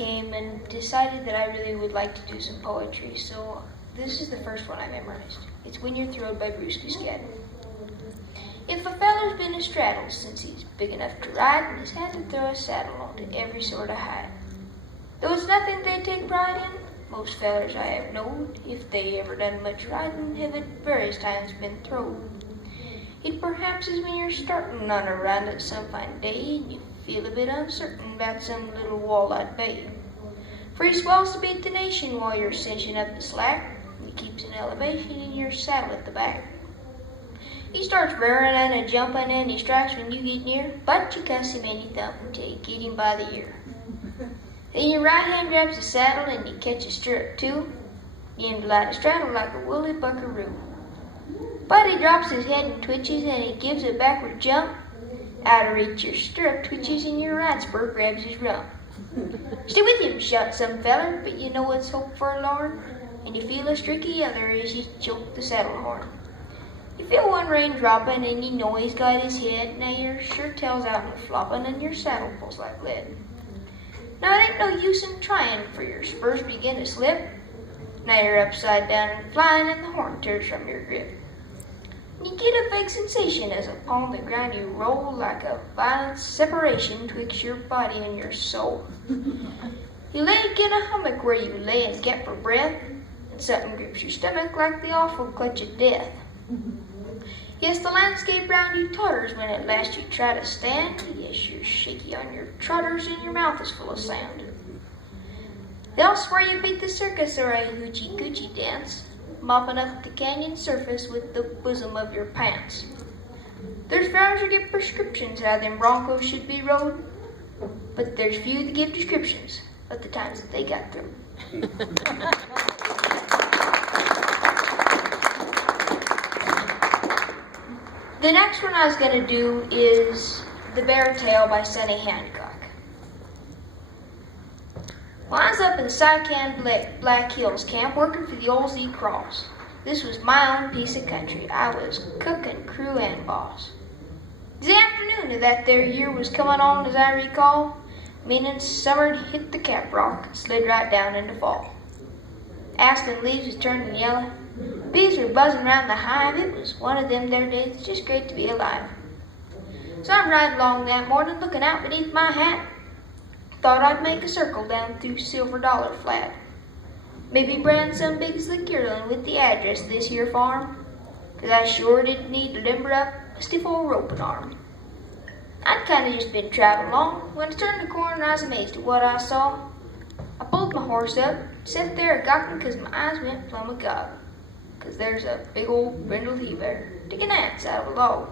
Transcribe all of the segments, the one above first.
came and decided that I really would like to do some poetry, so this is the first one I memorized. It's When You're Throwed by Brewski Scadden. If a feller's been a-straddled since he's big enough to ride and has had to throw a saddle onto every sort of hide. Though it's nothing they take pride in, most fellers I have known, if they ever done much riding, have at various times been throwed. It perhaps is when you're starting on a ride at some fine day and you feel a bit uncertain about some little walleyed bay. For he swells to beat the nation while you're cinching up the slack, and he keeps an elevation in your saddle at the back. He starts rearing and a-jumping and he strikes when you get near, but you cuss him and you thump until you get him by the ear. Then your right hand grabs the saddle and you catch a stirrup too. You end a straddle like a woolly buckaroo. But he drops his head and twitches and he gives a backward jump. Out of reach your stirrup twitches and your right spur grabs his rump. Stay with him, shouts some feller, but you know it's hope forlorn, and you feel a streaky yellow as you choke the saddle horn. You feel one rain dropping and you know he's got his head. Now your shirt tail's out and flopping and your saddle pulls like lead. Now it ain't no use in trying, for your spurs begin to slip. Now you're upside down and flying and the horn tears from your grip. You get a vague sensation as upon the ground you roll like a violent separation twixt your body and your soul. You lay in a hummock where you lay and get for breath, and something grips your stomach like the awful clutch of death. Yes, the landscape round you totters when at last you try to stand. Yes, you're shaky on your trotters and your mouth is full of sand. They'll swear you beat the circus or a hoochie-coochie dance, mopping up the canyon surface with the bosom of your pants. There's farmers who get prescriptions how them broncos should be rode, but there's few that give descriptions of the times that they got through. The next one I was going to do is The Bear Tale by Sonny Hancock. Well, I was up in Sycan Black Hills camp working for the old Z Cross. This was my own piece of country. I was cook and crew and boss. The afternoon of that there year was coming on as I recall, meaning summer hit the cap rock and slid right down into fall. Aspen leaves was turning yellow. Bees were buzzing around the hive. It was one of them there days. It's just great to be alive. So I'm riding along that morning, looking out beneath my hat. Thought I'd make a circle down through Silver Dollar Flat. Maybe brand some big slick yearling with the address of this here farm, 'cause I sure didn't need to limber up a stiff old roping arm. I'd kinda just been traveling along when I turned the corner and I was amazed at what I saw. I pulled my horse up, sat there a-gawking 'cause my eyes went plumb agog. 'Cause there's a big old brindled he-bear digging ants out of a log.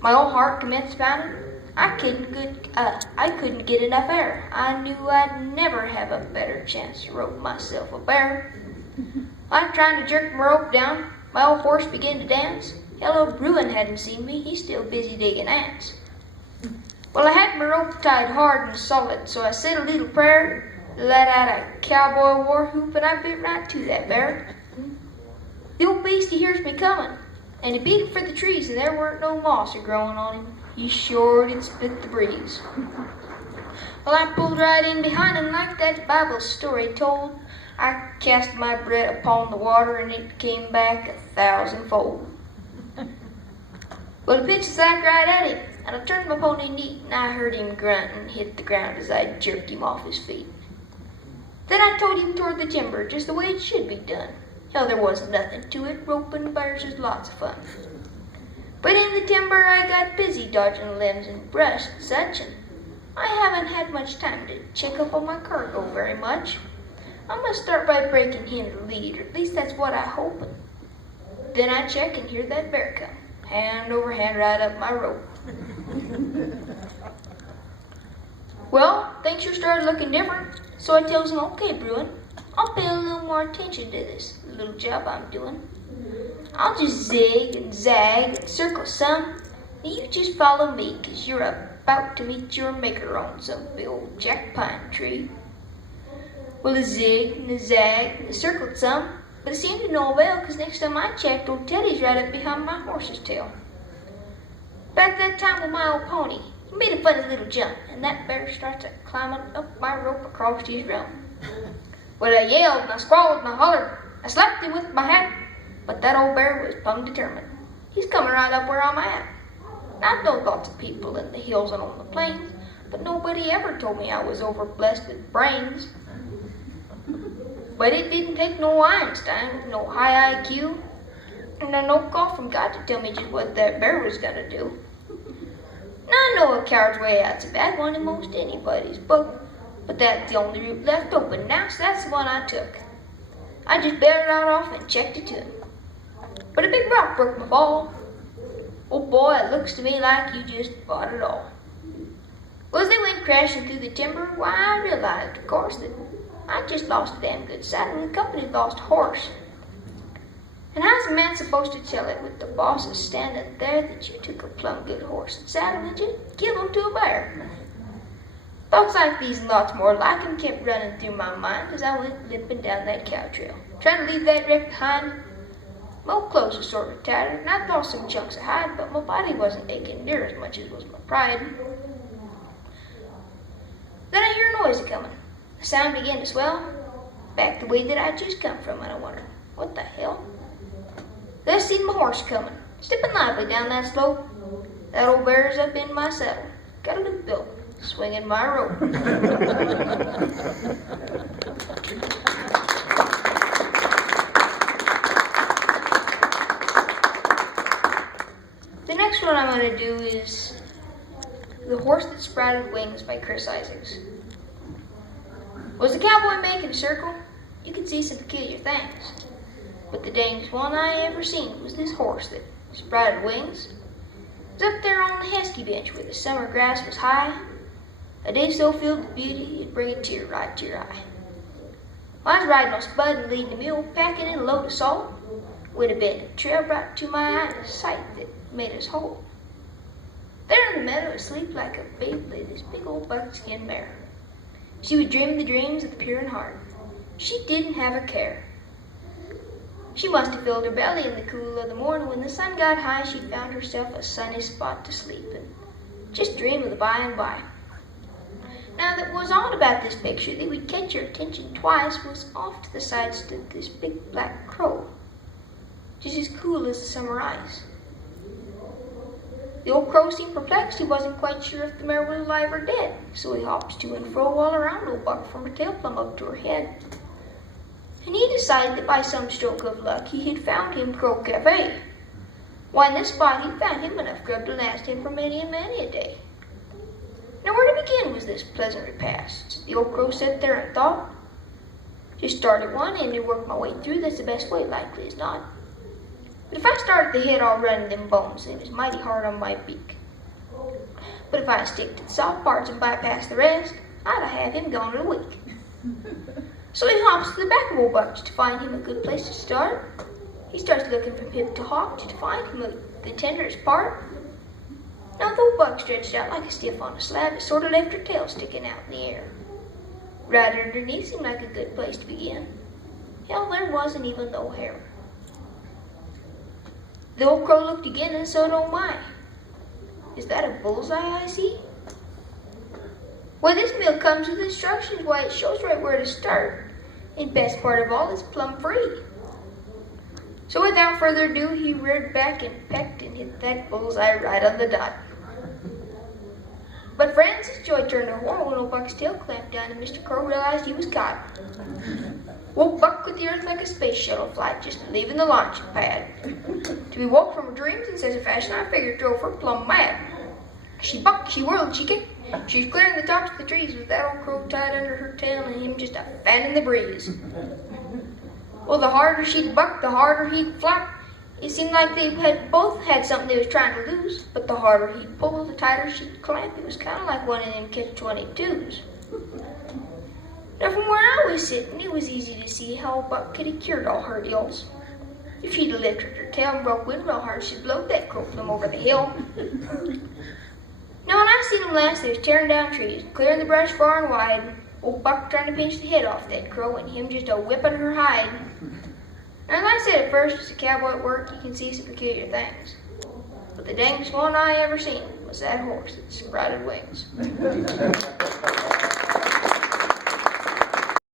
My old heart commenced pounding. I couldn't get enough air. I knew I'd never have a better chance to rope myself a bear. I'm trying to jerk my rope down. My old horse began to dance. Yellow Bruin hadn't seen me. He's still busy digging ants. Well, I had my rope tied hard and solid, so I said a little prayer, let out a cowboy war whoop, and I bit right to that bear. The old beast, he hears me coming, and he beat for the trees, and there weren't no moss a-growing on him. He sure did spit the breeze. Well, I pulled right in behind him like that Bible story told. I cast my bread upon the water, and it came back 1,000-fold. Well, I pitched the sack right at him, and I turned my pony neat, and I heard him grunt and hit the ground as I jerked him off his feet. Then I towed him toward the timber, just the way it should be done. Hell, there wasn't nothing to it. Roping bears is lots of fun. But in the timber I got busy dodging limbs and brush and such, and I haven't had much time to check up on my cargo very much. I must start by breaking him to lead, or at least that's what I hope. Then I check and hear that bear come, hand over hand right up my rope. Well, things sure started looking different, so I tells him, okay, Bruin, I'll pay a little more attention to this little job I'm doing. I'll just zig and zag and circle some, and you just follow me, 'cause you're about to meet your maker on some big old jack pine tree. Well, I zigged and I zagged and I circled some, but it seemed to no avail, 'cause next time I checked, old Teddy's right up behind my horse's tail. About that time with my old pony, He made a funny little jump, and that bear starts climbing up my rope across his rump. Well, I yelled, and I squalled, and I hollered. I slapped him with my hat, but that old bear was plumb determined. He's coming right up where I'm at. I've known lots of people in the hills and on the plains, but nobody ever told me I was overblessed with brains. But it didn't take no Einstein with no high IQ, and no call from God to tell me just what that bear was gonna do. Now I know a coward's way out's a bad one in most anybody's book, but that's the only route left open now, so that's the one I took. I just bailed right off and checked it to him. But a big rock broke my fall. Oh boy, it looks to me like you just bought it all. Well, as they went crashing through the timber, why, I realized, of course, that I just lost a damn good saddle and the company lost a horse. And how's a man supposed to tell it with the bosses standing there that you took a plumb good horse and saddle and just give him to a bear? Thoughts like these and lots more like them kept running through my mind as I went limping down that cow trail, trying to leave that wreck behind. My old clothes were sort of tattered, and I'd lost some chunks of hide, but my body wasn't aching near as much as was my pride. Then I hear a noise coming. The sound began to swell, back the way that I'd just come from, and I wondered, what the hell? Then I seen my horse coming, stepping lively down that slope. That old bear's up in my saddle, got a loop built, swinging my rope. The next one I'm going to do is The Horse That Sprouted Wings by Chris Isaacs. Was the cowboy making a circle? You could see some peculiar things. But the dangest one I ever seen was this horse that sprouted wings. It was up there on the Hesky bench where the summer grass was high. A day so filled with beauty, it'd bring a tear right to your eye. While I was riding on Spud and leading the mule, packing in a load of salt, would have been a trail brought to my eye, a sight that made us whole. There in the meadow, asleep like a babe, lay this big old buckskin mare. She would dream the dreams of the pure in heart. She didn't have a care. She must have filled her belly in the cool of the morning. When the sun got high, she found herself a sunny spot to sleep in. Just dream of the by and by. Now, that was odd about this picture that would catch your attention twice was off to the side stood this big black crow, just as cool as the summer ice. The old crow seemed perplexed. He wasn't quite sure if the mare was alive or dead, so he hops to and fro all around old Buck from her tail plumb up to her head. And he decided that by some stroke of luck he had found him Crow Cafe. Why, in this spot he'd found him enough grub to last him for many and many a day. Now, where to begin was this pleasant repast? The old crow sat there and thought. Just start at one end and work my way through. That's the best way, likely as not. But if I start at the head, I'll run them bones, and it was mighty hard on my beak. But if I stick to the soft parts and bypass the rest, I'd have him gone in a week. So he hops to the back of old Buck to find him a good place to start. He starts looking from hip to hock to find him the tenderest part. Now, the old Buck stretched out like a stiff on a slab, it sort of left her tail sticking out in the air. Right underneath seemed like a good place to begin. Hell, there wasn't even no hair. The old crow looked again, and so oh my. Is that a bullseye I see? Why, this meal comes with instructions. Why, it shows right where to start. And best part of all, it's plumb free. So without further ado, he reared back and pecked and hit that bullseye right on the dot. But friends, his joy turned to horror when old Buck's tail clamped down and Mr. Crow realized he was caught. Woke Buck with the earth like a space shuttle flight, just leaving the launching pad. To be woke from her dreams in such a fashion, I figured drove her plumb mad. She bucked, she whirled, she kicked. She was clearing the tops of the trees with that old crow tied under her tail and him just a fanning the breeze. Well, the harder she'd buck, the harder he'd flap. It seemed like they had both had something they was trying to lose, but the harder he'd pull, the tighter she'd clamp. It was kind of like one of them catch-22s. Now, from where I was sitting, it was easy to see how Buck could have cured all her ills. If she'd have lifted her tail and broke wind real hard, she'd blow that crow from over the hill. Now, when I seen them last, they was tearing down trees, clearing the brush far and wide, old Buck trying to pinch the head off that crow, and him just a-whipping her hide. Now, as I said at first, as a cowboy at work, you can see some peculiar things. But the dangest one I ever seen was was that horse that sprouted wings.